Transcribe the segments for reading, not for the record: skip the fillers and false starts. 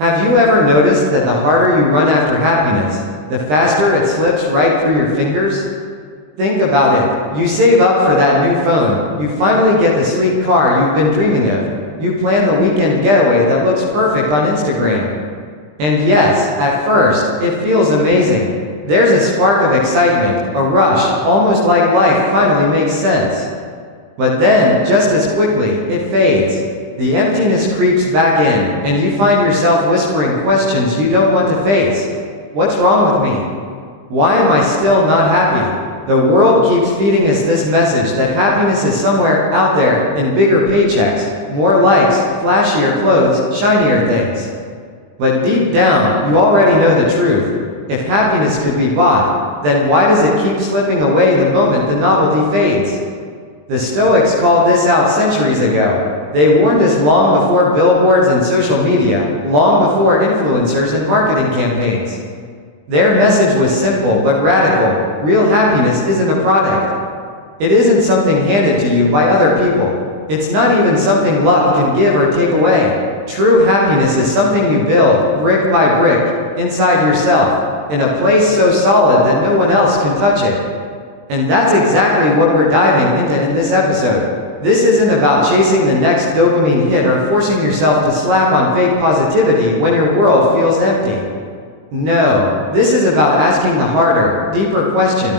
Have you ever noticed that the harder you run after happiness, the faster it slips right through your fingers? Think about it. You save up for that new phone, you finally get the sleek car you've been dreaming of, you plan the weekend getaway that looks perfect on Instagram. And yes, at first, it feels amazing. There's a spark of excitement, a rush, almost like life finally makes sense. But then, just as quickly, it fades. The emptiness creeps back in, and you find yourself whispering questions you don't want to face. What's wrong with me? Why am I still not happy? The world keeps feeding us this message that happiness is somewhere out there, in bigger paychecks, more likes, flashier clothes, shinier things. But deep down, you already know the truth. If happiness could be bought, then why does it keep slipping away the moment the novelty fades? The Stoics called this out centuries ago. They warned us long before billboards and social media, long before influencers and marketing campaigns. Their message was simple but radical. Real happiness isn't a product. It isn't something handed to you by other people. It's not even something luck can give or take away. True happiness is something you build, brick by brick, inside yourself, in a place so solid that no one else can touch it. And that's exactly what we're diving into in this episode. This isn't about chasing the next dopamine hit or forcing yourself to slap on fake positivity when your world feels empty. No, this is about asking the harder, deeper question.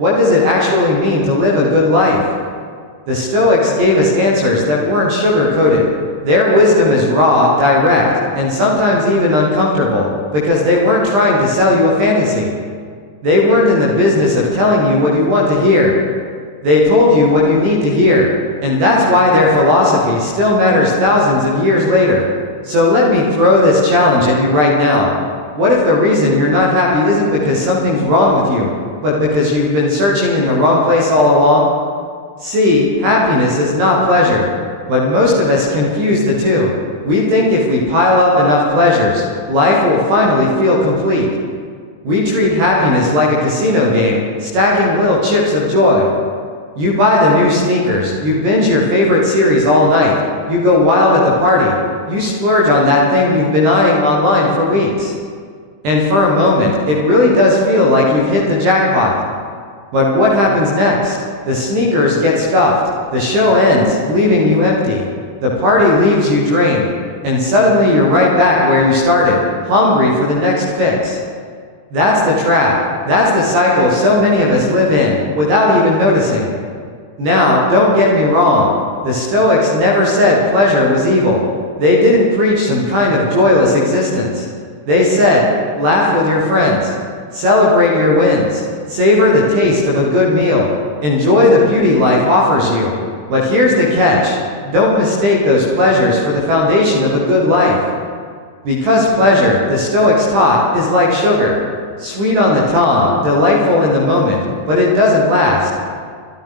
What does it actually mean to live a good life? The Stoics gave us answers that weren't sugar-coated. Their wisdom is raw, direct, and sometimes even uncomfortable, because they weren't trying to sell you a fantasy. They weren't in the business of telling you what you want to hear. They told you what you need to hear, and that's why their philosophy still matters thousands of years later. So let me throw this challenge at you right now. What if the reason you're not happy isn't because something's wrong with you, but because you've been searching in the wrong place all along? See, happiness is not pleasure, but most of us confuse the two. We think if we pile up enough pleasures, life will finally feel complete. We treat happiness like a casino game, stacking little chips of joy. You buy the new sneakers, you binge your favorite series all night, you go wild at the party, you splurge on that thing you've been eyeing online for weeks. And for a moment, it really does feel like you've hit the jackpot. But what happens next? The sneakers get scuffed, the show ends, leaving you empty. The party leaves you drained, and suddenly you're right back where you started, hungry for the next fix. That's the trap. That's the cycle so many of us live in, without even noticing. Now, don't get me wrong. The Stoics never said pleasure was evil. They didn't preach some kind of joyless existence. They said, laugh with your friends. Celebrate your wins. Savor the taste of a good meal. Enjoy the beauty life offers you. But here's the catch. Don't mistake those pleasures for the foundation of a good life. Because pleasure, the Stoics taught, is like sugar. Sweet on the tongue, delightful in the moment, but it doesn't last.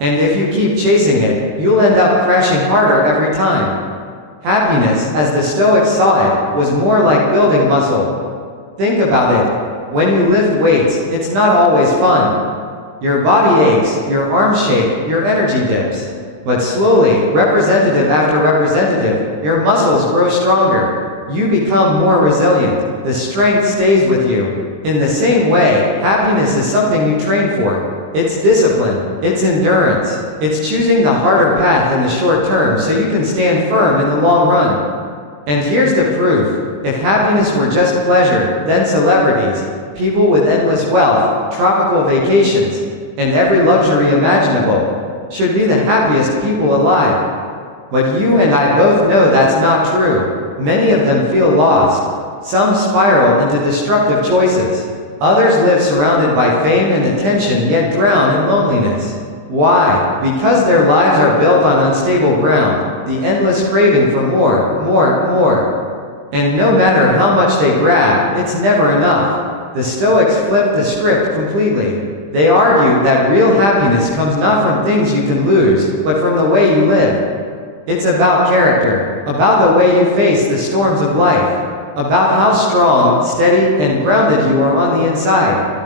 And if you keep chasing it, you'll end up crashing harder every time. Happiness, as the Stoics saw it, was more like building muscle. Think about it. When you lift weights, it's not always fun. Your body aches, your arms shake, your energy dips. But slowly, representative after representative, your muscles grow stronger. You become more resilient. The strength stays with you. In the same way, happiness is something you train for. It's discipline. It's endurance. It's choosing the harder path in the short term so you can stand firm in the long run. And here's the proof. If happiness were just pleasure, then celebrities, people with endless wealth, tropical vacations, and every luxury imaginable, should be the happiest people alive. But you and I both know that's not true. Many of them feel lost. Some spiral into destructive choices. Others live surrounded by fame and attention yet drown in loneliness. Why? Because their lives are built on unstable ground, the endless craving for more, more, more. And no matter how much they grab, it's never enough. The Stoics flipped the script completely. They argued that real happiness comes not from things you can lose, but from the way you live. It's about character, about the way you face the storms of life, about how strong, steady, and grounded you are on the inside.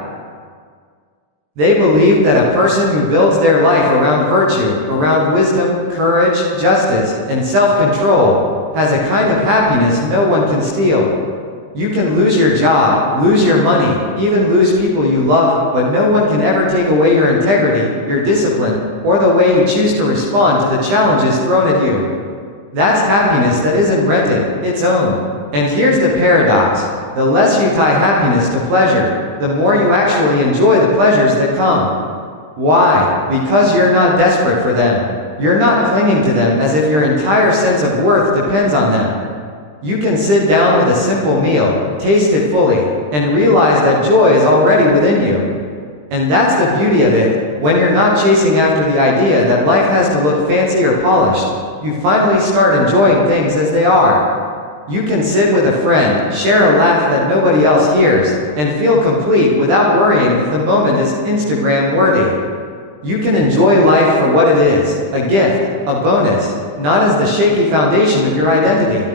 They believe that a person who builds their life around virtue, around wisdom, courage, justice, and self-control, has a kind of happiness no one can steal. You can lose your job, lose your money, even lose people you love, but no one can ever take away your integrity, your discipline, or the way you choose to respond to the challenges thrown at you. That's happiness that isn't rented, it's owned. And here's the paradox. The less you tie happiness to pleasure, the more you actually enjoy the pleasures that come. Why? Because you're not desperate for them. You're not clinging to them as if your entire sense of worth depends on them. You can sit down with a simple meal, taste it fully, and realize that joy is already within you. And that's the beauty of it. When you're not chasing after the idea that life has to look fancy or polished, you finally start enjoying things as they are. You can sit with a friend, share a laugh that nobody else hears, and feel complete without worrying if the moment is Instagram worthy. You can enjoy life for what it is, a gift, a bonus, not as the shaky foundation of your identity.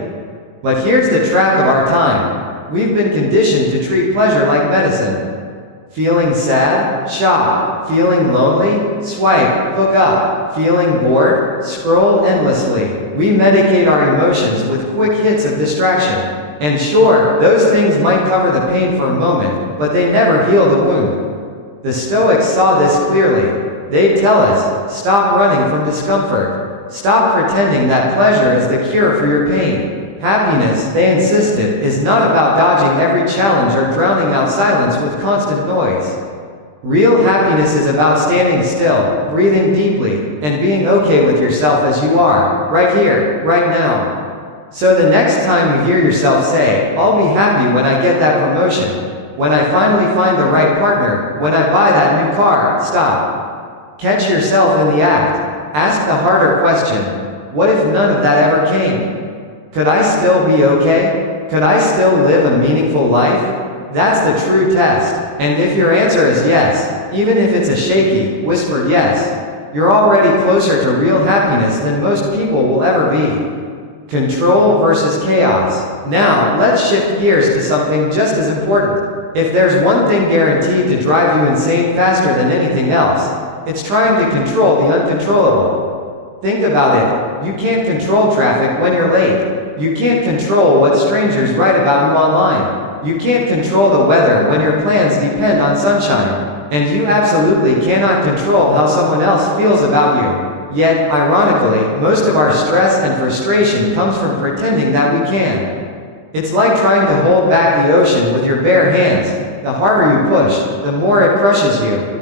But here's the trap of our time. We've been conditioned to treat pleasure like medicine. Feeling sad? Shop. Feeling lonely? Swipe. Hook up. Feeling bored? Scroll endlessly. We medicate our emotions with quick hits of distraction. And sure, those things might cover the pain for a moment, but they never heal the wound. The Stoics saw this clearly. They tell us, stop running from discomfort. Stop pretending that pleasure is the cure for your pain. Happiness, they insisted, is not about dodging every challenge or drowning out silence with constant noise. Real happiness is about standing still, breathing deeply, and being okay with yourself as you are, right here, right now. So the next time you hear yourself say, I'll be happy when I get that promotion, when I finally find the right partner, when I buy that new car, stop. Catch yourself in the act. Ask the harder question. What if none of that ever came? Could I still be okay? Could I still live a meaningful life? That's the true test. And if your answer is yes, even if it's a shaky, whispered yes, you're already closer to real happiness than most people will ever be. Control versus chaos. Now, let's shift gears to something just as important. If there's one thing guaranteed to drive you insane faster than anything else, it's trying to control the uncontrollable. Think about it. You can't control traffic when you're late. You can't control what strangers write about you online. You can't control the weather when your plans depend on sunshine. And you absolutely cannot control how someone else feels about you. Yet, ironically, most of our stress and frustration comes from pretending that we can. It's like trying to hold back the ocean with your bare hands. The harder you push, the more it crushes you.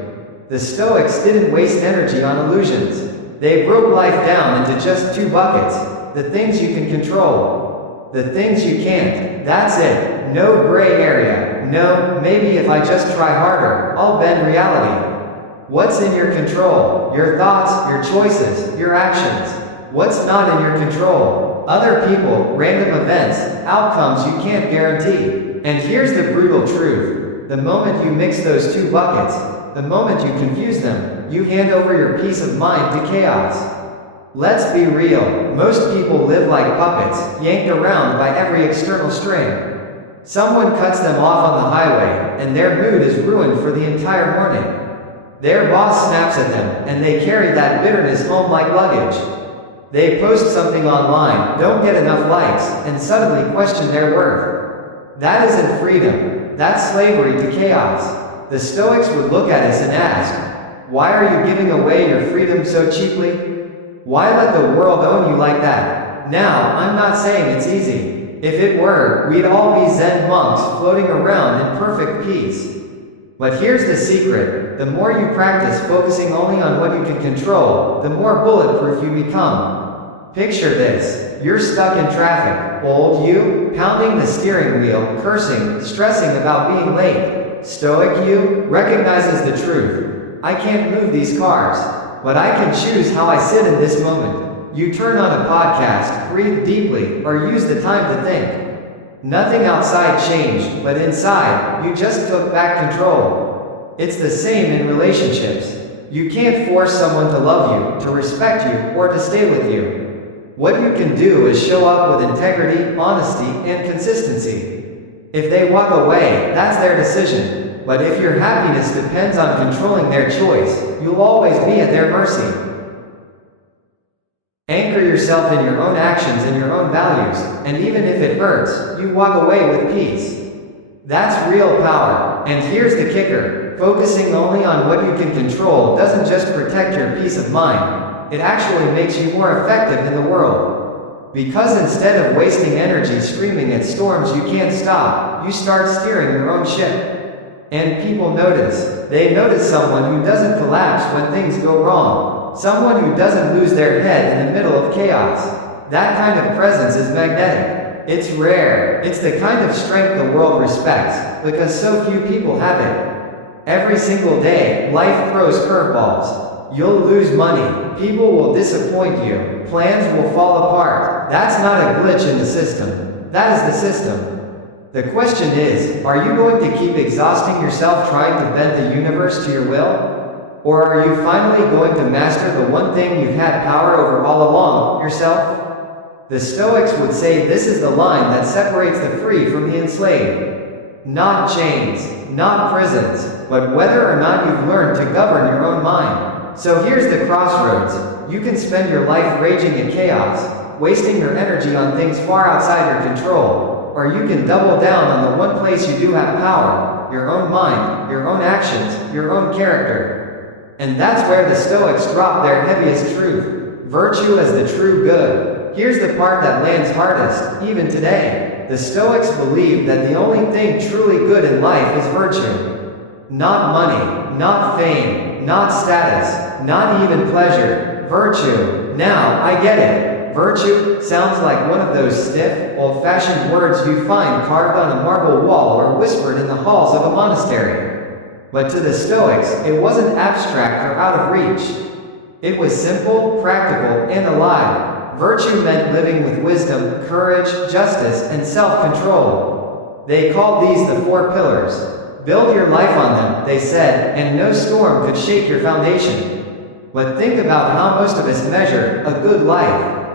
The Stoics didn't waste energy on illusions. They broke life down into just two buckets. The things you can control. The things you can't. That's it. No gray area. No, maybe if I just try harder, I'll bend reality. What's in your control? Your thoughts, your choices, your actions. What's not in your control? Other people, random events, outcomes you can't guarantee. And here's the brutal truth. The moment you mix those two buckets, the moment you confuse them, you hand over your peace of mind to chaos. Let's be real, most people live like puppets, yanked around by every external string. Someone cuts them off on the highway, and their mood is ruined for the entire morning. Their boss snaps at them, and they carry that bitterness home like luggage. They post something online, don't get enough likes, and suddenly question their worth. That isn't freedom, that's slavery to chaos. The Stoics would look at us and ask, why are you giving away your freedom so cheaply? Why let the world own you like that? Now, I'm not saying it's easy. If it were, we'd all be Zen monks floating around in perfect peace. But here's the secret. The more you practice focusing only on what you can control, the more bulletproof you become. Picture this. You're stuck in traffic. Old you, pounding the steering wheel, cursing, stressing about being late. Stoic you, recognizes the truth. I can't move these cars, but I can choose how I sit in this moment. You turn on a podcast, breathe deeply, or use the time to think. Nothing outside changed, but inside, you just took back control. It's the same in relationships. You can't force someone to love you, to respect you, or to stay with you. What you can do is show up with integrity, honesty, and consistency. If they walk away, that's their decision. But if your happiness depends on controlling their choice, you'll always be at their mercy. Anchor yourself in your own actions and your own values, and even if it hurts, you walk away with peace. That's real power. And here's the kicker. Focusing only on what you can control doesn't just protect your peace of mind, it actually makes you more effective in the world. Because instead of wasting energy screaming at storms you can't stop, you start steering your own ship. And people notice. They notice someone who doesn't collapse when things go wrong. Someone who doesn't lose their head in the middle of chaos. That kind of presence is magnetic. It's rare. It's the kind of strength the world respects, because so few people have it. Every single day, life throws curveballs. You'll lose money. People will disappoint you. Plans will fall apart. That's not a glitch in the system. That is the system. The question is, are you going to keep exhausting yourself trying to bend the universe to your will? Or are you finally going to master the one thing you've had power over all along, yourself? The Stoics would say this is the line that separates the free from the enslaved. Not chains, not prisons, but whether or not you've learned to govern your own mind. So here's the crossroads. You can spend your life raging in chaos, wasting your energy on things far outside your control, or you can double down on the one place you do have power, your own mind, your own actions, your own character. And that's where the Stoics drop their heaviest truth. Virtue as the true good. Here's the part that lands hardest, even today. The Stoics believe that the only thing truly good in life is virtue. Not money, not fame, not status, not even pleasure. Virtue. Now, I get it. Virtue sounds like one of those stiff, old-fashioned words you find carved on a marble wall or whispered in the halls of a monastery. But to the Stoics, it wasn't abstract or out of reach. It was simple, practical, and alive. Virtue meant living with wisdom, courage, justice, and self-control. They called these the four pillars. Build your life on them, they said, and no storm could shake your foundation. But think about how most of us measure a good life.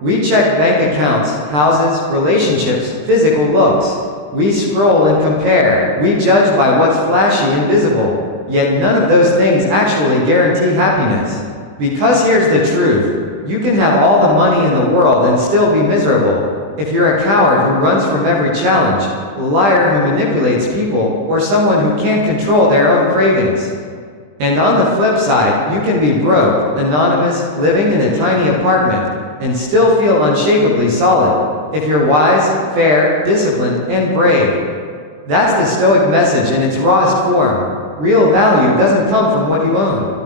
We check bank accounts, houses, relationships, physical looks. We scroll and compare. We judge by what's flashy and visible. Yet none of those things actually guarantee happiness. Because here's the truth. You can have all the money in the world and still be miserable. If you're a coward who runs from every challenge, a liar who manipulates people, or someone who can't control their own cravings. And on the flip side, you can be broke, anonymous, living in a tiny apartment, and still feel unshakably solid, if you're wise, fair, disciplined, and brave. That's the Stoic message in its rawest form. Real value doesn't come from what you own.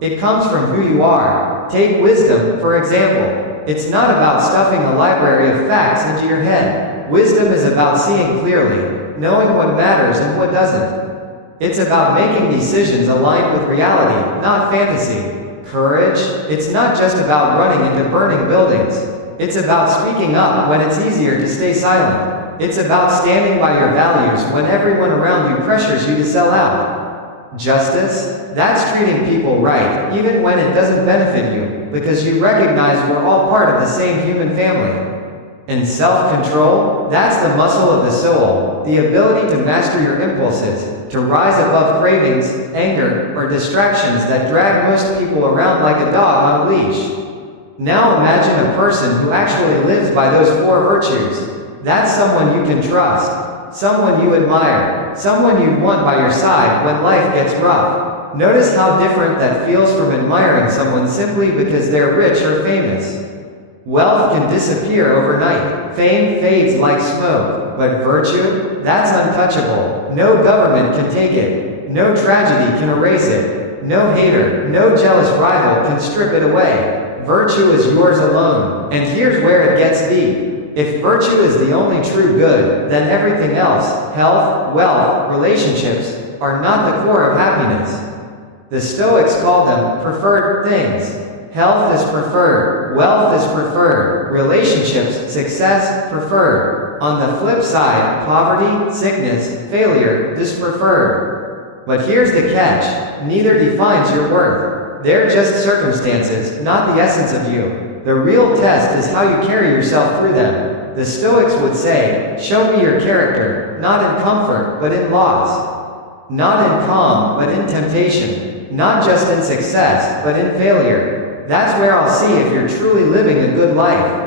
It comes from who you are. Take wisdom, for example. It's not about stuffing a library of facts into your head. Wisdom is about seeing clearly, knowing what matters and what doesn't. It's about making decisions aligned with reality, not fantasy. Courage, it's not just about running into burning buildings. It's about speaking up when it's easier to stay silent. It's about standing by your values when everyone around you pressures you to sell out. Justice, that's treating people right, even when it doesn't benefit you, because you recognize we're all part of the same human family. And self-control, that's the muscle of the soul, the ability to master your impulses, to rise above cravings, anger, or distractions that drag most people around like a dog on a leash. Now imagine a person who actually lives by those four virtues. That's someone you can trust, someone you admire, someone you'd want by your side when life gets rough. Notice how different that feels from admiring someone simply because they're rich or famous. Wealth can disappear overnight. Fame fades like smoke. But virtue? That's untouchable. No government can take it. No tragedy can erase it. No hater, no jealous rival can strip it away. Virtue is yours alone. And here's where it gets deep. If virtue is the only true good, then everything else, health, wealth, relationships, are not the core of happiness. The Stoics call them preferred things. Health is preferred, wealth is preferred, relationships, success, preferred. On the flip side, poverty, sickness, failure, dispreferred. But here's the catch, neither defines your worth. They're just circumstances, not the essence of you. The real test is how you carry yourself through them. The Stoics would say, show me your character, not in comfort, but in loss. Not in calm, but in temptation. Not just in success, but in failure. That's where I'll see if you're truly living a good life.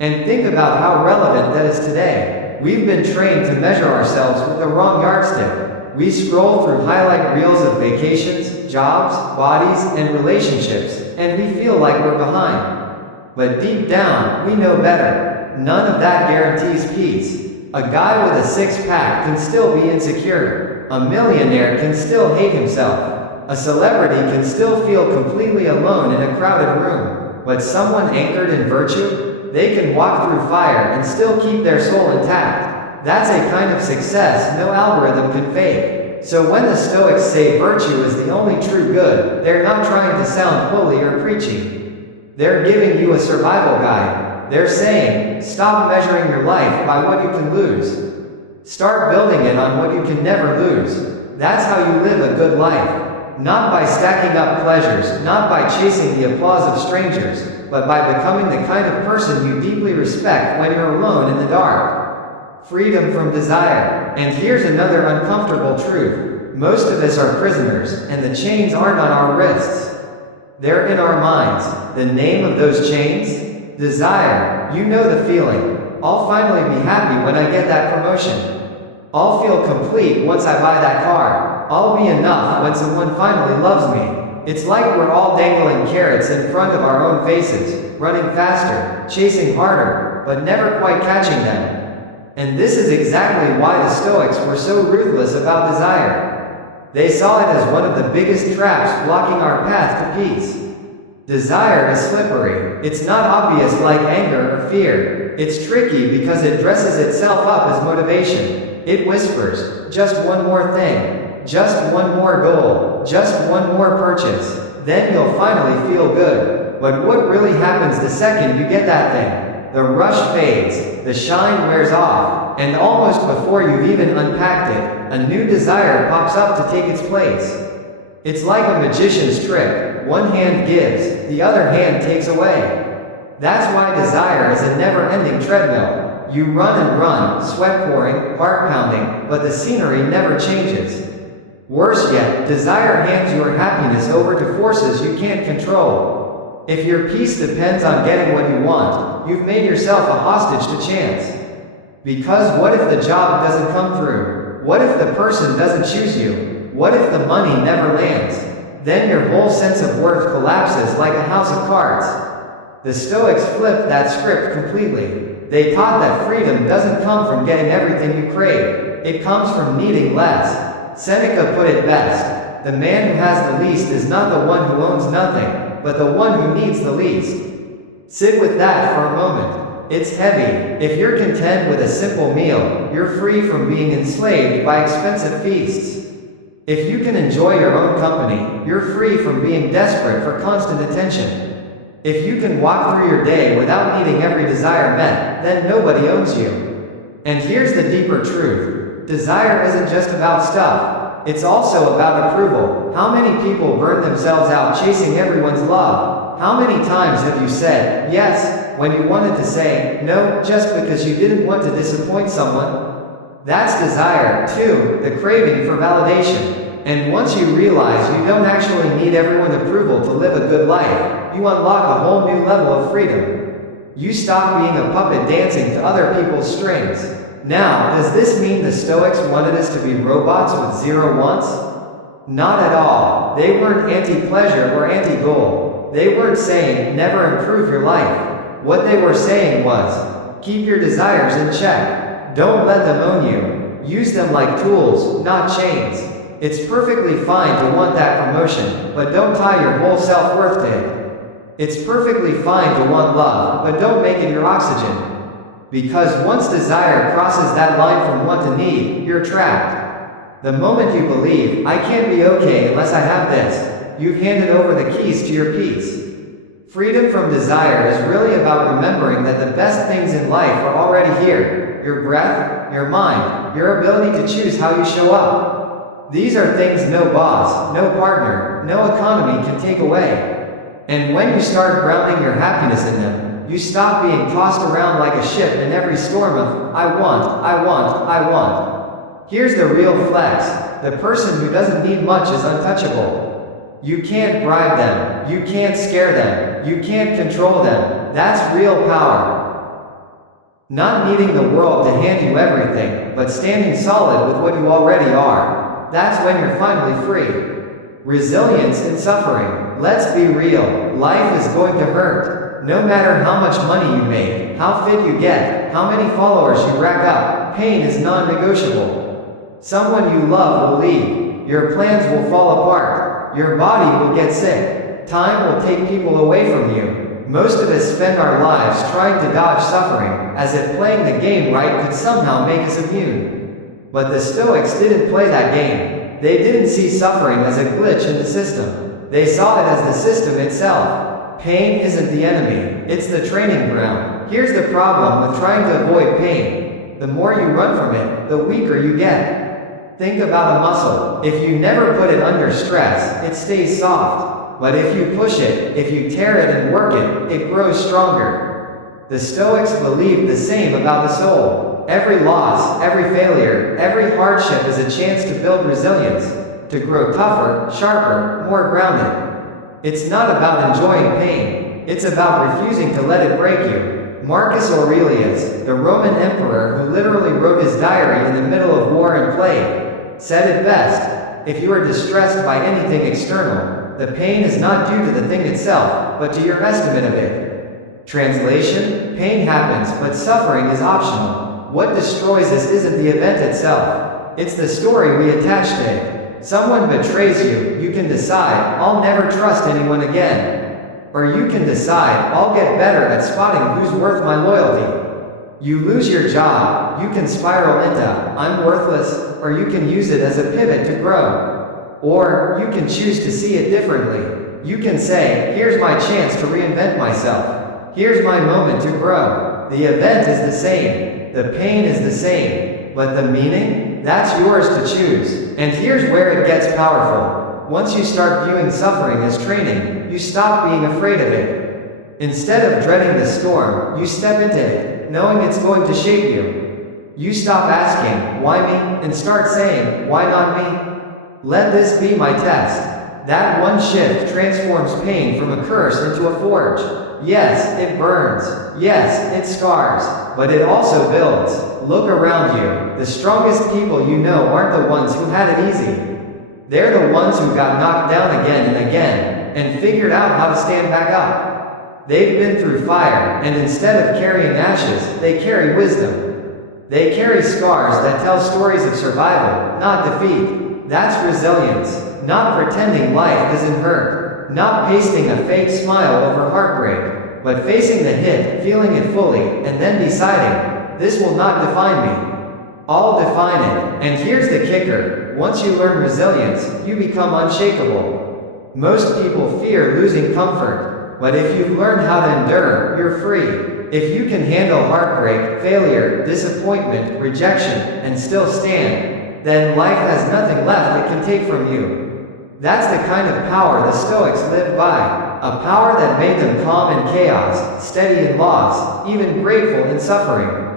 And think about how relevant that is today. We've been trained to measure ourselves with the wrong yardstick. We scroll through highlight reels of vacations, jobs, bodies, and relationships, and we feel like we're behind. But deep down, we know better. None of that guarantees peace. A guy with a six-pack can still be insecure. A millionaire can still hate himself. A celebrity can still feel completely alone in a crowded room. But someone anchored in virtue? They can walk through fire and still keep their soul intact. That's a kind of success no algorithm can fake. So when the Stoics say virtue is the only true good, they're not trying to sound holy or preachy. They're giving you a survival guide. They're saying, stop measuring your life by what you can lose. Start building it on what you can never lose. That's how you live a good life. Not by stacking up pleasures, not by chasing the applause of strangers, but by becoming the kind of person you deeply respect when you're alone in the dark. Freedom from desire. And here's another uncomfortable truth. Most of us are prisoners, and the chains aren't on our wrists. They're in our minds. The name of those chains? Desire. You know the feeling. I'll finally be happy when I get that promotion. I'll feel complete once I buy that car. I'll be enough when someone finally loves me. It's like we're all dangling carrots in front of our own faces, running faster, chasing harder, but never quite catching them. And this is exactly why the Stoics were so ruthless about desire. They saw it as one of the biggest traps blocking our path to peace. Desire is slippery. It's not obvious like anger or fear. It's tricky because it dresses itself up as motivation. It whispers, just one more thing. Just one more goal, just one more purchase, then you'll finally feel good. But what really happens the second you get that thing? The rush fades, the shine wears off, and almost before you've even unpacked it, a new desire pops up to take its place. It's like a magician's trick. One hand gives, the other hand takes away. That's why desire is a never-ending treadmill. You run and run, sweat pouring, heart pounding, but the scenery never changes. Worse yet, desire hands your happiness over to forces you can't control. If your peace depends on getting what you want, you've made yourself a hostage to chance. Because what if the job doesn't come through? What if the person doesn't choose you? What if the money never lands? Then your whole sense of worth collapses like a house of cards. The Stoics flipped that script completely. They taught that freedom doesn't come from getting everything you crave. It comes from needing less. Seneca put it best. The man who has the least is not the one who owns nothing, but the one who needs the least. Sit with that for a moment. It's heavy. If you're content with a simple meal, you're free from being enslaved by expensive feasts. If you can enjoy your own company, you're free from being desperate for constant attention. If you can walk through your day without needing every desire met, then nobody owns you. And here's the deeper truth. Desire isn't just about stuff. It's also about approval. How many people burn themselves out chasing everyone's love? How many times have you said yes when you wanted to say no just because you didn't want to disappoint someone? That's desire, too, the craving for validation. And once you realize you don't actually need everyone's approval to live a good life, you unlock a whole new level of freedom. You stop being a puppet dancing to other people's strings. Now, does this mean the Stoics wanted us to be robots with zero wants? Not at all. They weren't anti-pleasure or anti-goal. They weren't saying, never improve your life. What they were saying was, keep your desires in check. Don't let them own you. Use them like tools, not chains. It's perfectly fine to want that promotion, but don't tie your whole self-worth to it. It's perfectly fine to want love, but don't make it your oxygen. Because once desire crosses that line from want to need, you're trapped. The moment you believe, I can't be okay unless I have this, you've handed over the keys to your peace. Freedom from desire is really about remembering that the best things in life are already here. Your breath, your mind, your ability to choose how you show up. These are things no boss, no partner, no economy can take away. And when you start grounding your happiness in them, you stop being tossed around like a ship in every storm of, I want. Here's the real flex. The person who doesn't need much is untouchable. You can't bribe them, you can't scare them, you can't control them. That's real power. Not needing the world to hand you everything, but standing solid with what you already are. That's when you're finally free. Resilience in suffering. Let's be real, life is going to hurt. No matter how much money you make, how fit you get, how many followers you rack up, pain is non-negotiable. Someone you love will leave. Your plans will fall apart. Your body will get sick. Time will take people away from you. Most of us spend our lives trying to dodge suffering, as if playing the game right could somehow make us immune. But the Stoics didn't play that game. They didn't see suffering as a glitch in the system. They saw it as the system itself. Pain isn't the enemy, it's the training ground. Here's the problem with trying to avoid pain. The more you run from it, the weaker you get. Think about a muscle. If you never put it under stress, it stays soft. But if you push it, if you tear it and work it, it grows stronger. The Stoics believed the same about the soul. Every loss, every failure, every hardship is a chance to build resilience, to grow tougher, sharper, more grounded. It's not about enjoying pain, it's about refusing to let it break you. Marcus Aurelius, the Roman emperor who literally wrote his diary in the middle of war and plague, said it best: if you are distressed by anything external, the pain is not due to the thing itself, but to your estimate of it. Translation: pain happens, but suffering is optional. What destroys us isn't the event itself, it's the story we attach to it. Someone betrays you, you can decide, I'll never trust anyone again. Or you can decide, I'll get better at spotting who's worth my loyalty. You lose your job, you can spiral into, I'm worthless, or you can use it as a pivot to grow. Or, you can choose to see it differently. You can say, here's my chance to reinvent myself. Here's my moment to grow. The event is the same. The pain is the same. But the meaning? That's yours to choose. And here's where it gets powerful. Once you start viewing suffering as training, you stop being afraid of it. Instead of dreading the storm, you step into it, knowing it's going to shape you. You stop asking, why me? And start saying, why not me? Let this be my test. That one shift transforms pain from a curse into a forge. Yes, it burns. Yes, it scars. But it also builds. Look around you. The strongest people you know aren't the ones who had it easy. They're the ones who got knocked down again and again, and figured out how to stand back up. They've been through fire, and instead of carrying ashes, they carry wisdom. They carry scars that tell stories of survival, not defeat. That's resilience. Not pretending life doesn't hurt. Not pasting a fake smile over heartbreak, but facing the hit, feeling it fully, and then deciding, this will not define me. I'll define it. And here's the kicker. Once you learn resilience, you become unshakable. Most people fear losing comfort, but if you've learned how to endure, you're free. If you can handle heartbreak, failure, disappointment, rejection, and still stand, then life has nothing left it can take from you. That's the kind of power the Stoics lived by. A power that made them calm in chaos, steady in loss, even grateful in suffering.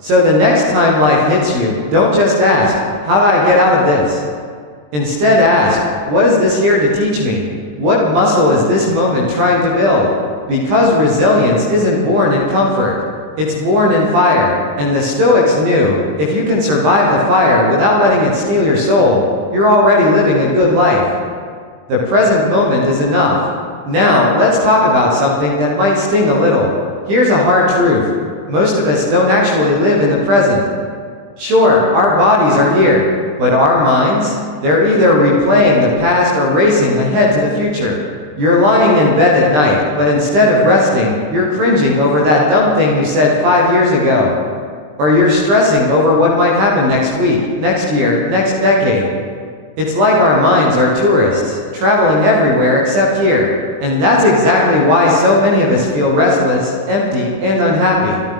So the next time life hits you, don't just ask, how do I get out of this? Instead ask, what is this here to teach me? What muscle is this moment trying to build? Because resilience isn't born in comfort, it's born in fire. And the Stoics knew, if you can survive the fire without letting it steal your soul, you're already living a good life. The present moment is enough. Now, let's talk about something that might sting a little. Here's a hard truth. Most of us don't actually live in the present. Sure, our bodies are here, but our minds? They're either replaying the past or racing ahead to the future. You're lying in bed at night, but instead of resting, you're cringing over that dumb thing you said 5 years ago. Or you're stressing over what might happen next week, next year, next decade. It's like our minds are tourists, traveling everywhere except here. And that's exactly why so many of us feel restless, empty, and unhappy.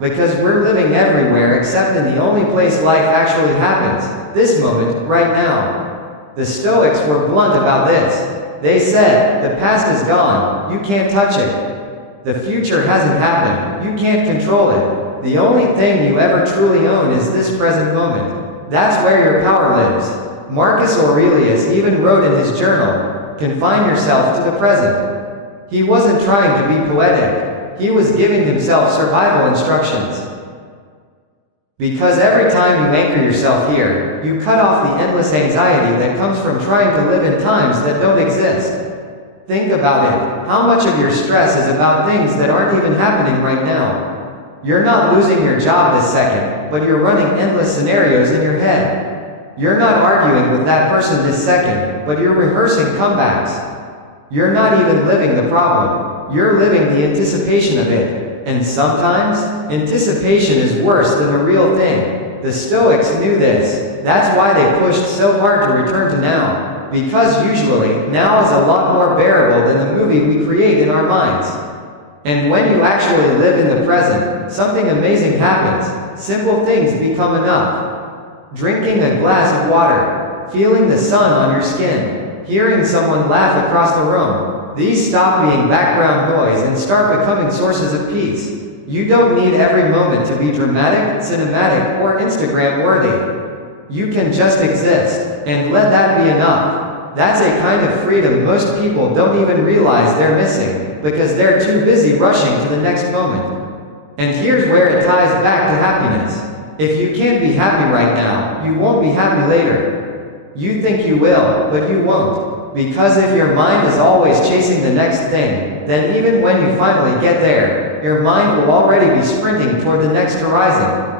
Because we're living everywhere except in the only place life actually happens, this moment, right now. The Stoics were blunt about this. They said, the past is gone, you can't touch it. The future hasn't happened, you can't control it. The only thing you ever truly own is this present moment. That's where your power lives. Marcus Aurelius even wrote in his journal, confine yourself to the present. He wasn't trying to be poetic. He was giving himself survival instructions. Because every time you anchor yourself here, you cut off the endless anxiety that comes from trying to live in times that don't exist. Think about it. How much of your stress is about things that aren't even happening right now? You're not losing your job this second, but you're running endless scenarios in your head. You're not arguing with that person this second, but you're rehearsing comebacks. You're not even living the problem. You're living the anticipation of it. And sometimes, anticipation is worse than the real thing. The Stoics knew this. That's why they pushed so hard to return to now. Because usually, now is a lot more bearable than the movie we create in our minds. And when you actually live in the present, something amazing happens. Simple things become enough. Drinking a glass of water, feeling the sun on your skin, hearing someone laugh across the room. These stop being background noise and start becoming sources of peace. You don't need every moment to be dramatic, cinematic, or Instagram-worthy. You can just exist, and let that be enough. That's a kind of freedom most people don't even realize they're missing, because they're too busy rushing to the next moment. And here's where it ties back to happiness. If you can't be happy right now, you won't be happy later. You think you will, but you won't. Because if your mind is always chasing the next thing, then even when you finally get there, your mind will already be sprinting toward the next horizon.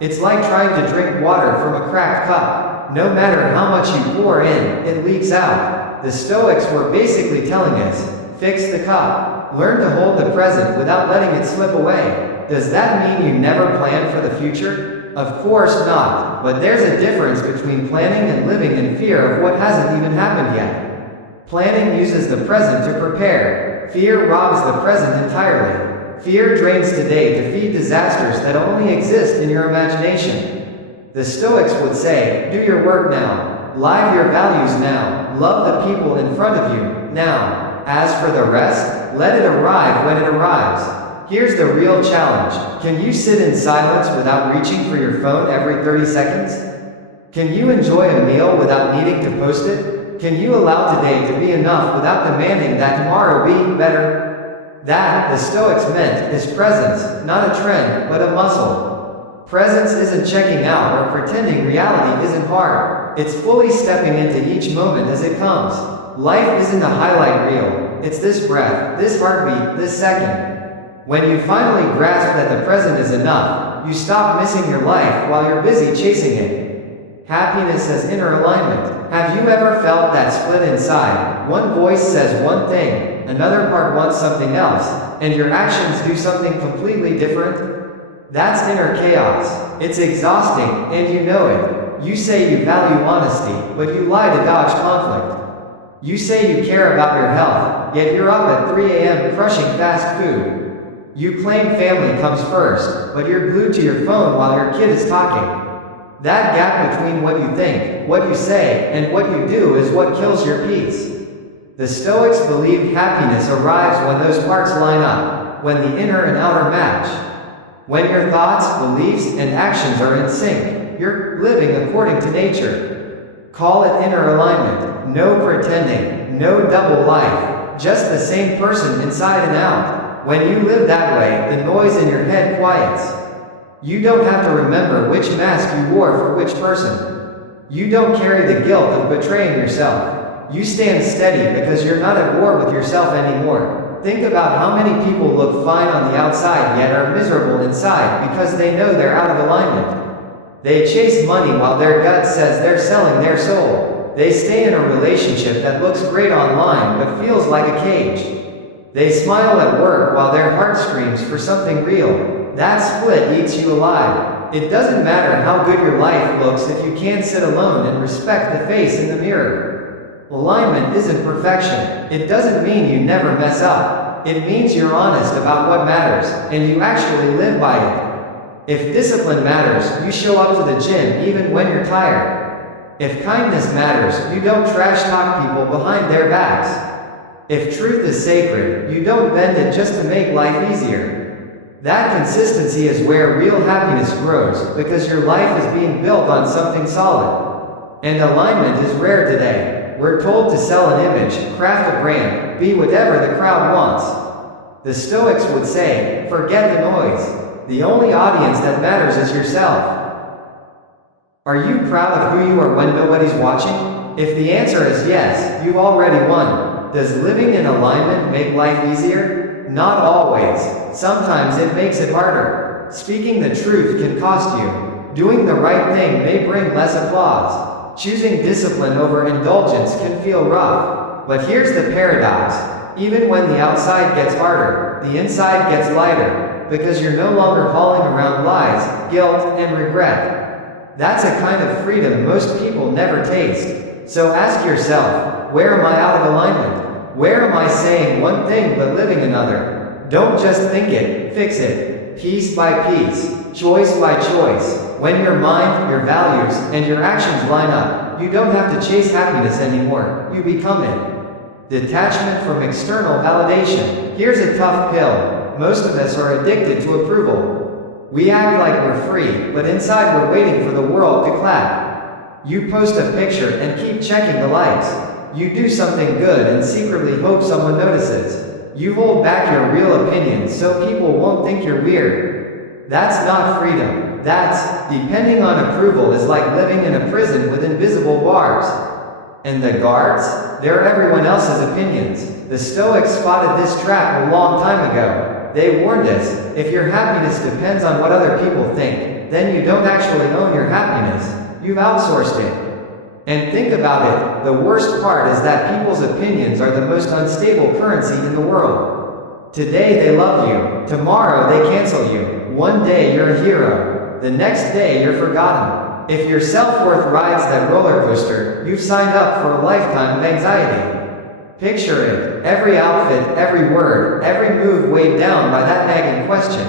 It's like trying to drink water from a cracked cup. No matter how much you pour in, it leaks out. The Stoics were basically telling us, fix the cup. Learn to hold the present without letting it slip away. Does that mean you never plan for the future? Of course not, but there's a difference between planning and living in fear of what hasn't even happened yet. Planning uses the present to prepare. Fear robs the present entirely. Fear drains today to feed disasters that only exist in your imagination. The Stoics would say, do your work now. Live your values now. Love the people in front of you, now. As for the rest, let it arrive when it arrives. Here's the real challenge. Can you sit in silence without reaching for your phone every 30 seconds? Can you enjoy a meal without needing to post it? Can you allow today to be enough without demanding that tomorrow be better? That, the Stoics meant, is presence, not a trend, but a muscle. Presence isn't checking out or pretending reality isn't hard. It's fully stepping into each moment as it comes. Life isn't a highlight reel. It's this breath, this heartbeat, this second. When you finally grasp that the present is enough, you stop missing your life while you're busy chasing it. Happiness as inner alignment. Have you ever felt that split inside? One voice says one thing, another part wants something else, and your actions do something completely different? That's inner chaos. It's exhausting, and you know it. You say you value honesty, but you lie to dodge conflict. You say you care about your health, yet you're up at 3 a.m. crushing fast food. You claim family comes first, but you're glued to your phone while your kid is talking. That gap between what you think, what you say, and what you do is what kills your peace. The Stoics believed happiness arrives when those parts line up, when the inner and outer match. When your thoughts, beliefs, and actions are in sync, you're living according to nature. Call it inner alignment. No pretending, no double life, just the same person inside and out. When you live that way, the noise in your head quiets. You don't have to remember which mask you wore for which person. You don't carry the guilt of betraying yourself. You stand steady because you're not at war with yourself anymore. Think about how many people look fine on the outside yet are miserable inside because they know they're out of alignment. They chase money while their gut says they're selling their soul. They stay in a relationship that looks great online but feels like a cage. They smile at work while their heart screams for something real. That split eats you alive. It doesn't matter how good your life looks if you can't sit alone and respect the face in the mirror. Alignment isn't perfection. It doesn't mean you never mess up. It means you're honest about what matters, and you actually live by it. If discipline matters, you show up to the gym even when you're tired. If kindness matters, you don't trash talk people behind their backs. If truth is sacred, you don't bend it just to make life easier. That consistency is where real happiness grows, because your life is being built on something solid. And alignment is rare today. We're told to sell an image, craft a brand, be whatever the crowd wants. The Stoics would say, forget the noise. The only audience that matters is yourself. Are you proud of who you are when nobody's watching? If the answer is yes, you've already won. Does living in alignment make life easier? Not always. Sometimes it makes it harder. Speaking the truth can cost you. Doing the right thing may bring less applause. Choosing discipline over indulgence can feel rough. But here's the paradox. Even when the outside gets harder, the inside gets lighter, because you're no longer hauling around lies, guilt, and regret. That's a kind of freedom most people never taste. So ask yourself, where am I out of alignment? Where am I saying one thing but living another? Don't just think it, fix it. Piece by piece, choice by choice. When your mind, your values, and your actions line up, you don't have to chase happiness anymore, you become it. Detachment from external validation. Here's a tough pill. Most of us are addicted to approval. We act like we're free, but inside we're waiting for the world to clap. You post a picture and keep checking the likes. You do something good and secretly hope someone notices. You hold back your real opinions so people won't think you're weird. That's not freedom. That's, depending on approval, is like living in a prison with invisible bars. And the guards? They're everyone else's opinions. The Stoics spotted this trap a long time ago. They warned us, if your happiness depends on what other people think, then you don't actually own your happiness. You've outsourced it. And think about it, the worst part is that people's opinions are the most unstable currency in the world. Today they love you, tomorrow they cancel you. One day you're a hero, the next day you're forgotten. If your self-worth rides that roller coaster, you've signed up for a lifetime of anxiety. Picture it, every outfit, every word, every move weighed down by that nagging question.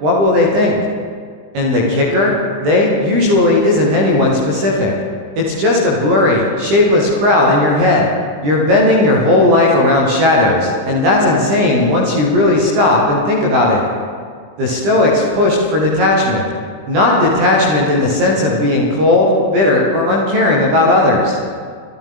What will they think? And the kicker? They usually isn't anyone specific. It's just a blurry, shapeless crowd in your head. You're bending your whole life around shadows, and that's insane once you really stop and think about it. The Stoics pushed for detachment. Not detachment in the sense of being cold, bitter, or uncaring about others,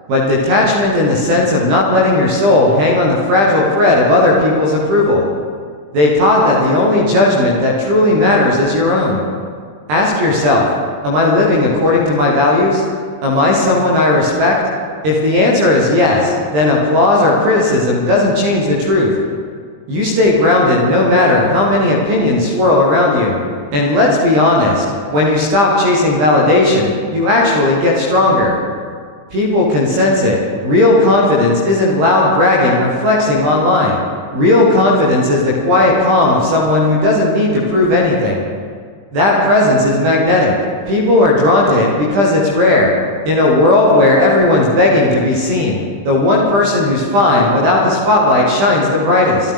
but detachment in the sense of not letting your soul hang on the fragile thread of other people's approval. They taught that the only judgment that truly matters is your own. Ask yourself, am I living according to my values? Am I someone I respect? If the answer is yes, then applause or criticism doesn't change the truth. You stay grounded no matter how many opinions swirl around you. And let's be honest, when you stop chasing validation, you actually get stronger. People can sense it. Real confidence isn't loud bragging or flexing online. Real confidence is the quiet calm of someone who doesn't need to prove anything. That presence is magnetic. People are drawn to it because it's rare. In a world where everyone's begging to be seen, the one person who's fine without the spotlight shines the brightest.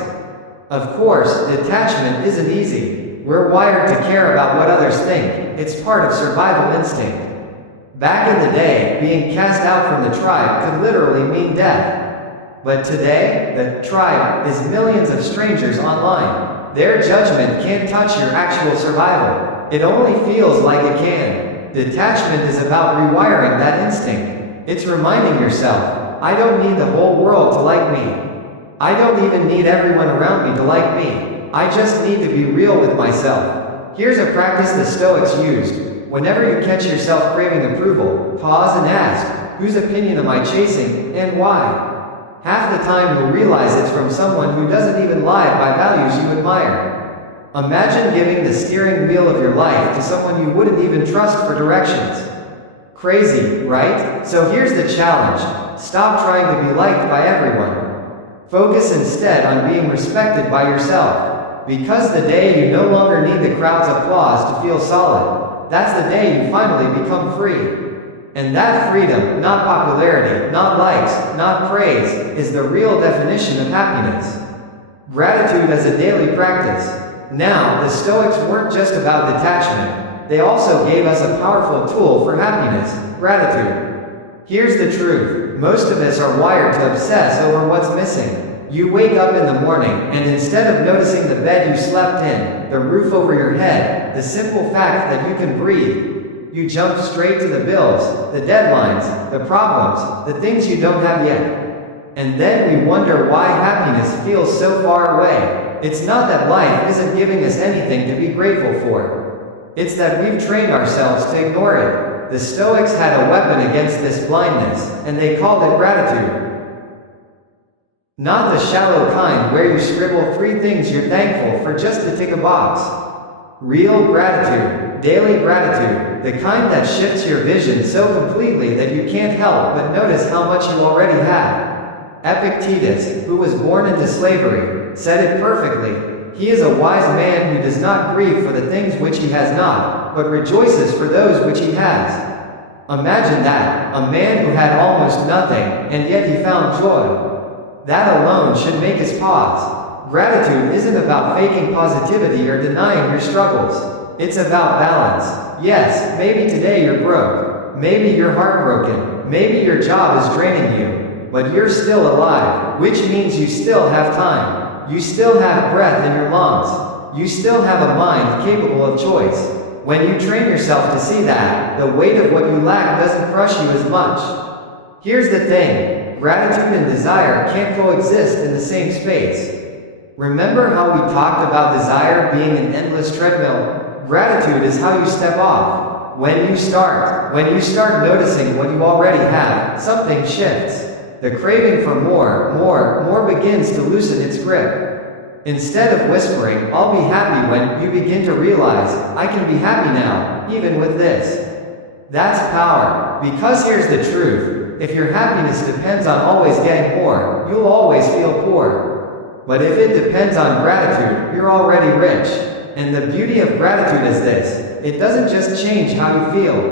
Of course, detachment isn't easy. We're wired to care about what others think. It's part of survival instinct. Back in the day, being cast out from the tribe could literally mean death. But today, the tribe is millions of strangers online. Their judgment can't touch your actual survival. It only feels like it can. Detachment is about rewiring that instinct. It's reminding yourself, I don't need the whole world to like me. I don't even need everyone around me to like me. I just need to be real with myself. Here's a practice the Stoics used. Whenever you catch yourself craving approval, pause and ask, whose opinion am I chasing, and why? Half the time you'll realize it's from someone who doesn't even live by values you admire. Imagine giving the steering wheel of your life to someone you wouldn't even trust for directions. Crazy, right? So here's the challenge. Stop trying to be liked by everyone. Focus instead on being respected by yourself. Because the day you no longer need the crowd's applause to feel solid, that's the day you finally become free. And that freedom, not popularity, not likes, not praise, is the real definition of happiness. Gratitude as a daily practice. Now, the Stoics weren't just about detachment. They also gave us a powerful tool for happiness, gratitude. Here's the truth. Most of us are wired to obsess over what's missing. You wake up in the morning, and instead of noticing the bed you slept in, the roof over your head, the simple fact that you can breathe, You jump straight to the bills, the deadlines, the problems, the things you don't have yet. And then we wonder why happiness feels so far away. It's not that life isn't giving us anything to be grateful for. It's that we've trained ourselves to ignore it. The Stoics had a weapon against this blindness, and they called it gratitude. Not the shallow kind where you scribble 3 things you're thankful for just to tick a box. Real gratitude, daily gratitude, the kind that shifts your vision so completely that you can't help but notice how much you already have. Epictetus, who was born into slavery, said it perfectly. He is a wise man who does not grieve for the things which he has not, but rejoices for those which he has. Imagine that, a man who had almost nothing, and yet he found joy. That alone should make us pause. Gratitude isn't about faking positivity or denying your struggles. It's about balance. Yes, maybe today you're broke. Maybe you're heartbroken. Maybe your job is draining you. But you're still alive, which means you still have time. You still have breath in your lungs. You still have a mind capable of choice. When you train yourself to see that, the weight of what you lack doesn't crush you as much. Here's the thing, gratitude and desire can't coexist in the same space. Remember how we talked about desire being an endless treadmill? Gratitude is how you step off. When you start noticing what you already have, something shifts. The craving for more begins to loosen its grip. Instead of whispering, "I'll be happy when," you begin to realize, "I can be happy now, even with this." That's power. Because here's the truth, if your happiness depends on always getting more, you'll always feel poor. But if it depends on gratitude, you're already rich. And the beauty of gratitude is this, it doesn't just change how you feel.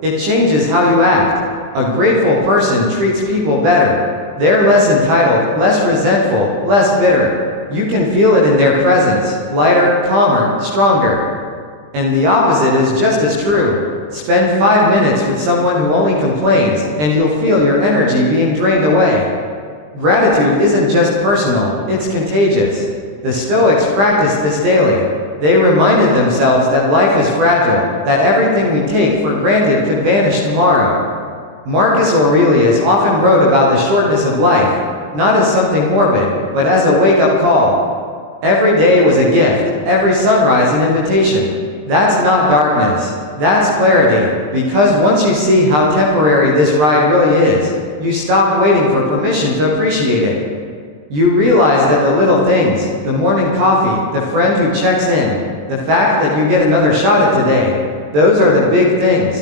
It changes how you act. A grateful person treats people better. They're less entitled, less resentful, less bitter. You can feel it in their presence, lighter, calmer, stronger. And the opposite is just as true. Spend 5 minutes with someone who only complains, and you'll feel your energy being drained away. Gratitude isn't just personal, it's contagious. The Stoics practiced this daily. They reminded themselves that life is fragile, that everything we take for granted could vanish tomorrow. Marcus Aurelius often wrote about the shortness of life, not as something morbid, but as a wake-up call. Every day was a gift, every sunrise an invitation. That's not darkness, that's clarity, because once you see how temporary this ride really is, you stop waiting for permission to appreciate it. You realize that the little things, the morning coffee, the friend who checks in, the fact that you get another shot at today, those are the big things.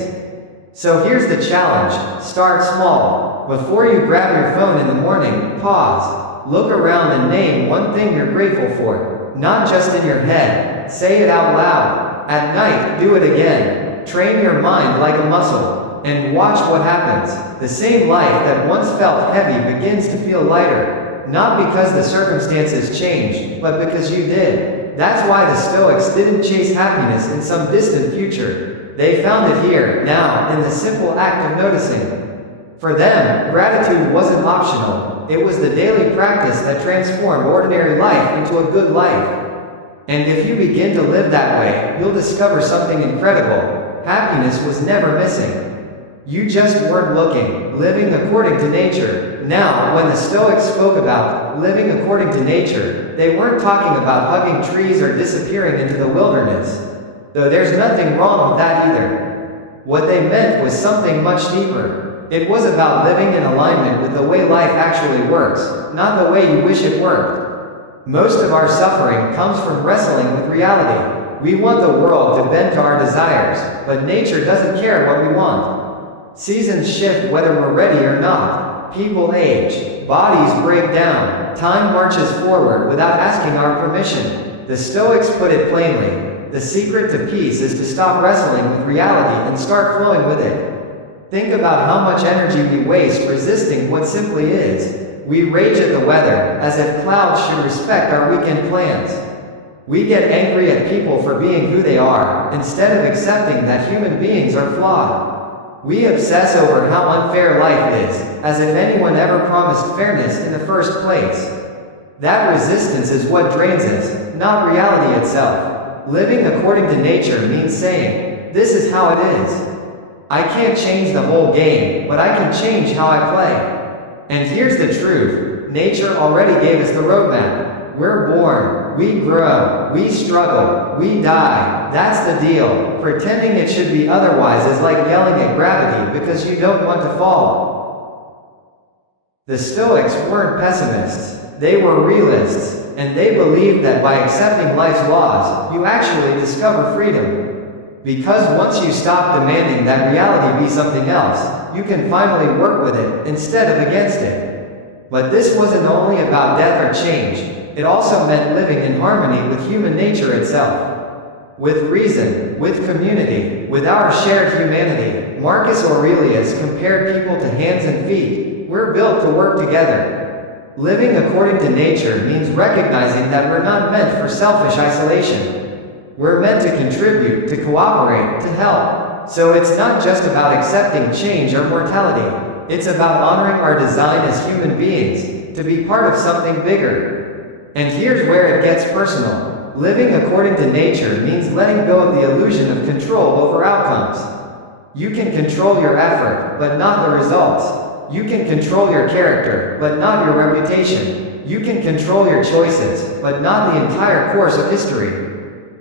So here's the challenge, start small. Before you grab your phone in the morning, pause. Look around and name one thing you're grateful for. Not just in your head, say it out loud. At night, do it again. Train your mind like a muscle. And watch what happens. The same life that once felt heavy begins to feel lighter. Not because the circumstances changed, but because you did. That's why the Stoics didn't chase happiness in some distant future. They found it here, now, in the simple act of noticing. For them, gratitude wasn't optional. It was the daily practice that transformed ordinary life into a good life. And if you begin to live that way, you'll discover something incredible. Happiness was never missing. You just weren't looking, living according to nature. Now, when the Stoics spoke about living according to nature, they weren't talking about hugging trees or disappearing into the wilderness. Though there's nothing wrong with that either. What they meant was something much deeper. It was about living in alignment with the way life actually works, not the way you wish it worked. Most of our suffering comes from wrestling with reality. We want the world to bend to our desires, but nature doesn't care what we want. Seasons shift whether we're ready or not. People age, bodies break down, time marches forward without asking our permission. The Stoics put it plainly. The secret to peace is to stop wrestling with reality and start flowing with it. Think about how much energy we waste resisting what simply is. We rage at the weather, as if clouds should respect our weekend plans. We get angry at people for being who they are, instead of accepting that human beings are flawed. We obsess over how unfair life is, as if anyone ever promised fairness in the first place. That resistance is what drains us, not reality itself. Living according to nature means saying, "This is how it is." I can't change the whole game, but I can change how I play. And here's the truth. Nature already gave us the roadmap. We're born, we grow, we struggle, we die. That's the deal. Pretending it should be otherwise is like yelling at gravity because you don't want to fall. The Stoics weren't pessimists. They were realists. And they believed that by accepting life's laws, you actually discover freedom. Because once you stop demanding that reality be something else, you can finally work with it, instead of against it. But this wasn't only about death or change, it also meant living in harmony with human nature itself. With reason, with community, with our shared humanity. Marcus Aurelius compared people to hands and feet. We're built to work together. Living according to nature means recognizing that we're not meant for selfish isolation. We're meant to contribute, to cooperate, to help. So it's not just about accepting change or mortality. It's about honoring our design as human beings, to be part of something bigger. And here's where it gets personal. Living according to nature means letting go of the illusion of control over outcomes. You can control your effort, but not the results. You can control your character, but not your reputation. You can control your choices, but not the entire course of history.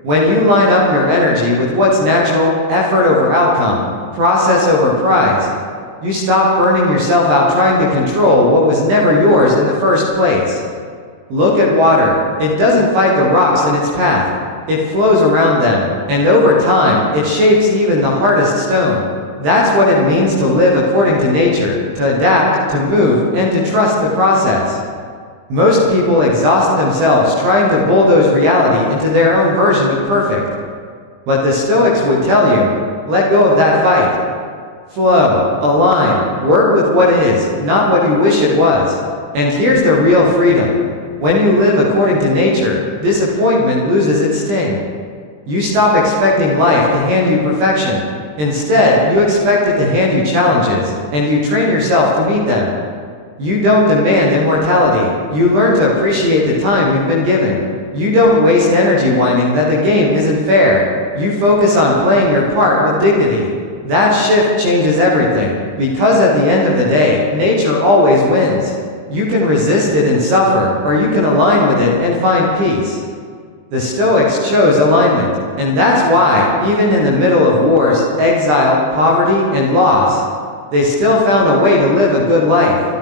When you line up your energy with what's natural, effort over outcome, process over prize, you stop burning yourself out trying to control what was never yours in the first place. Look at water. It doesn't fight the rocks in its path. It flows around them, and over time, it shapes even the hardest stone. That's what it means to live according to nature, to adapt, to move, and to trust the process. Most people exhaust themselves trying to bulldoze reality into their own version of perfect. But the Stoics would tell you, let go of that fight. Flow, align, work with what is, not what you wish it was. And here's the real freedom. When you live according to nature, disappointment loses its sting. You stop expecting life to hand you perfection. Instead, you expect it to hand you challenges, and you train yourself to meet them. You don't demand immortality. You learn to appreciate the time you've been given. You don't waste energy whining that the game isn't fair. You focus on playing your part with dignity. That shift changes everything, because at the end of the day, nature always wins. You can resist it and suffer, or you can align with it and find peace. The Stoics chose alignment, and that's why, even in the middle of wars, exile, poverty, and loss, they still found a way to live a good life.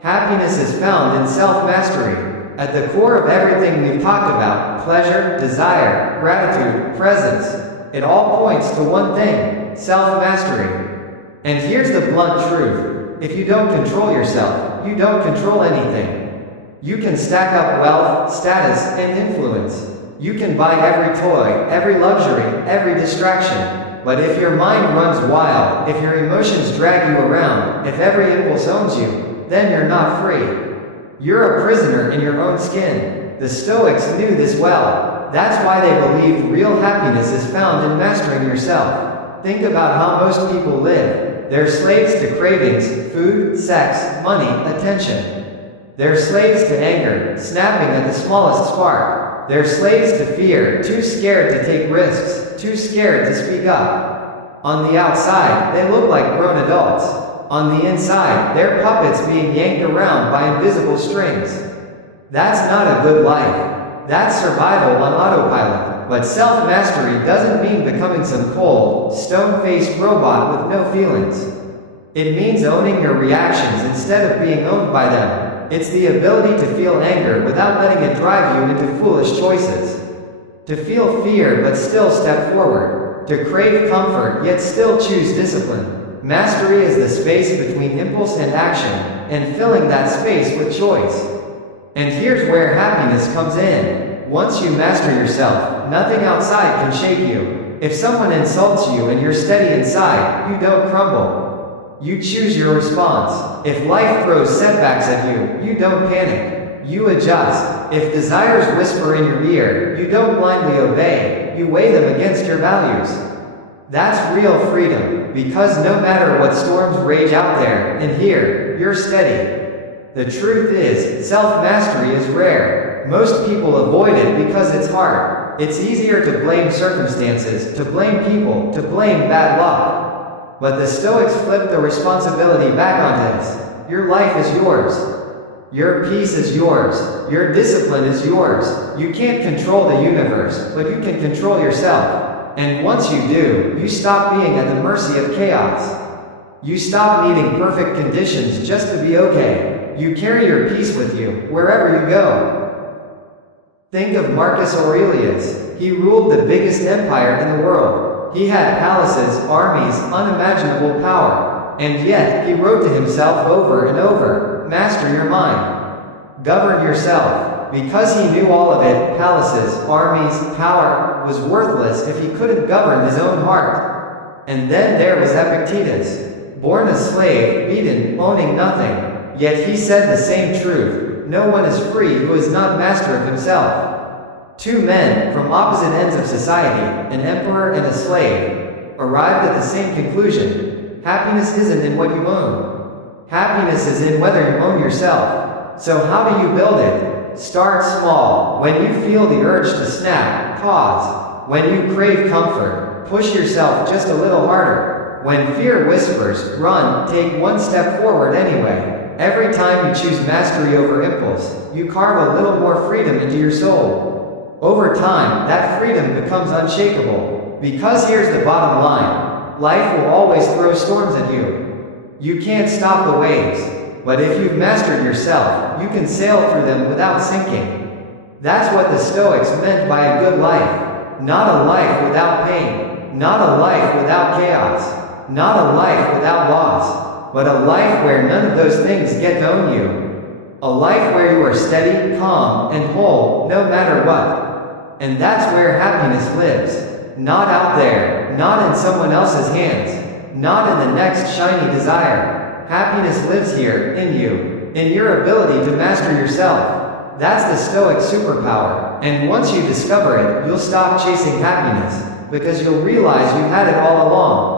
Happiness is found in self-mastery. At the core of everything we've talked about, pleasure, desire, gratitude, presence, it all points to one thing, self-mastery. And here's the blunt truth. If you don't control yourself, you don't control anything. You can stack up wealth, status, and influence. You can buy every toy, every luxury, every distraction. But if your mind runs wild, if your emotions drag you around, if every impulse owns you, then you're not free. You're a prisoner in your own skin. The Stoics knew this well. That's why they believed real happiness is found in mastering yourself. Think about how most people live. They're slaves to cravings, food, sex, money, attention. They're slaves to anger, snapping at the smallest spark. They're slaves to fear, too scared to take risks, too scared to speak up. On the outside, they look like grown adults. On the inside, they're puppets being yanked around by invisible strings. That's not a good life. That's survival on autopilot. But self-mastery doesn't mean becoming some cold, stone-faced robot with no feelings. It means owning your reactions instead of being owned by them. It's the ability to feel anger without letting it drive you into foolish choices. To feel fear but still step forward. To crave comfort yet still choose discipline. Mastery is the space between impulse and action, and filling that space with choice. And here's where happiness comes in. Once you master yourself, nothing outside can shake you. If someone insults you and you're steady inside, you don't crumble. You choose your response. If life throws setbacks at you, you don't panic. You adjust. If desires whisper in your ear, you don't blindly obey. You weigh them against your values. That's real freedom, because no matter what storms rage out there, in here, you're steady. The truth is, self-mastery is rare. Most people avoid it because it's hard. It's easier to blame circumstances, to blame people, to blame bad luck. But the Stoics flipped the responsibility back onto us. Your life is yours. Your peace is yours. Your discipline is yours. You can't control the universe, but you can control yourself. And once you do, you stop being at the mercy of chaos. You stop needing perfect conditions just to be okay. You carry your peace with you, wherever you go. Think of Marcus Aurelius. He ruled the biggest empire in the world. He had palaces, armies, unimaginable power. And yet, he wrote to himself over and over, master your mind. Govern yourself. Because he knew all of it, palaces, armies, power, was worthless if he couldn't govern his own heart. And then there was Epictetus. Born a slave, beaten, owning nothing. Yet he said the same truth, no one is free who is not master of himself. Two men, from opposite ends of society, an emperor and a slave, arrived at the same conclusion. Happiness isn't in what you own. Happiness is in whether you own yourself. So how do you build it? Start small. When you feel the urge to snap, pause. When you crave comfort, push yourself just a little harder. When fear whispers, run, take one step forward anyway. Every time you choose mastery over impulse, you carve a little more freedom into your soul. Over time, that freedom becomes unshakable. Because here's the bottom line. Life will always throw storms at you. You can't stop the waves. But if you've mastered yourself, you can sail through them without sinking. That's what the Stoics meant by a good life. Not a life without pain. Not a life without chaos. Not a life without loss. But a life where none of those things get to own you. A life where you are steady, calm, and whole, no matter what. And that's where happiness lives. Not out there, not in someone else's hands, not in the next shiny desire. Happiness lives here, in you, in your ability to master yourself. That's the Stoic superpower, and once you discover it, you'll stop chasing happiness, because you'll realize you had it all along.